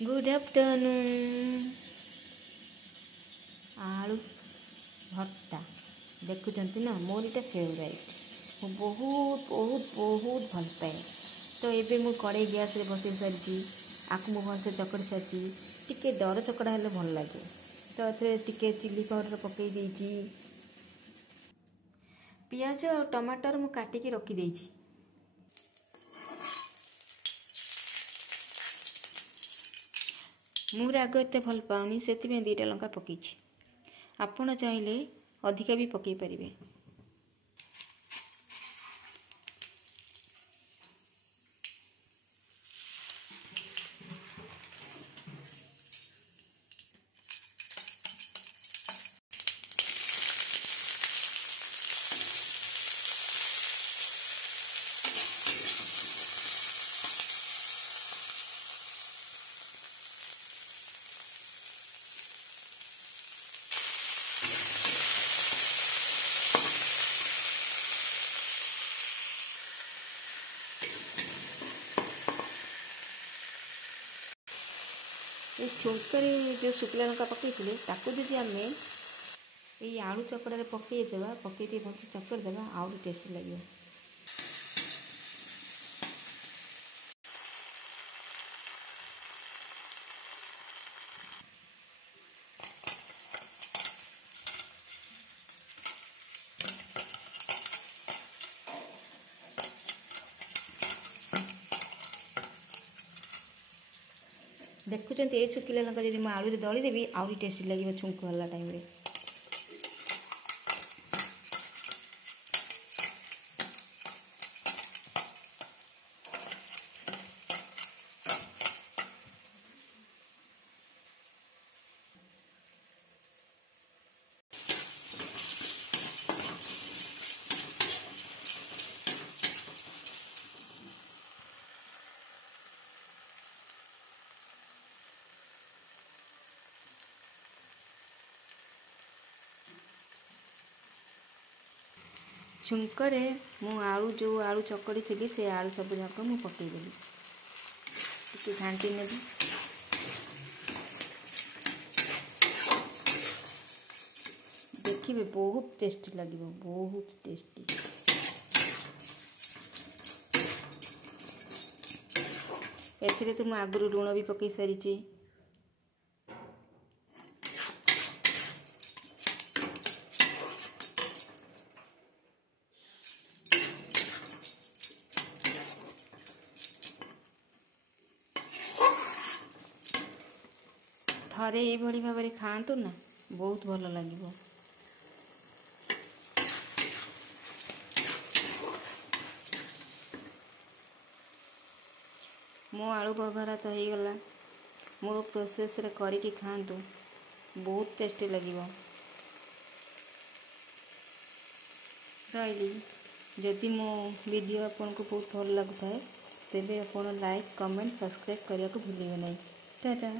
Good afternoon. आलू भर्ता देखुंत ना मोर ये फेवरेट। मु बहुत बहुत बहुत भल पाए। तो ये मुझे कड़े गैस रे बसई सारी आपको मुझे भलसे चकड़ी सारी टिके दर चकड़ा हेल्ले भल लगे। तो टे चिली पाउडर पकई देती पियाज और टमाटर मु काटिकी रखी। मु राग एत भल पाऊनी से 2टा लंका पकई। आपण चाहिए अधिका भी पकई पारे। ये छुंकरे जो शुक्ला लंका पकई थे आम ये आलू चकड़ा पकईदेवा पकई भलसे चकड़देवा आउट टेस्ट लगे। देखुं ये शुखिला लंका जब मुझे आलू दलीदेवी आहरी टेस्ट लगे छुंक वाला टाइम रे। छुंकरे मु आलू जो आलू चकड़ी थी से आलू सब जाक मु पकईदेली टे घाटी ने देखिए बहुत टेस्टी लगे बहुत टेस्टी। एथिरे तो मुझे आगुरी लुण भी पकई सारी। थरे ये भाव में खातु ना बहुत भल लगे। मो आलू बघारा तो हो गला मोर प्रोसेस रे करिकी खातु बहुत टेस्टी लगे। रही जदि मो वीडियो आपन को बहुत भल लगुता है तेबे आप लाइक कमेंट सब्सक्राइब करने को भूलिए नहीं। टाटा।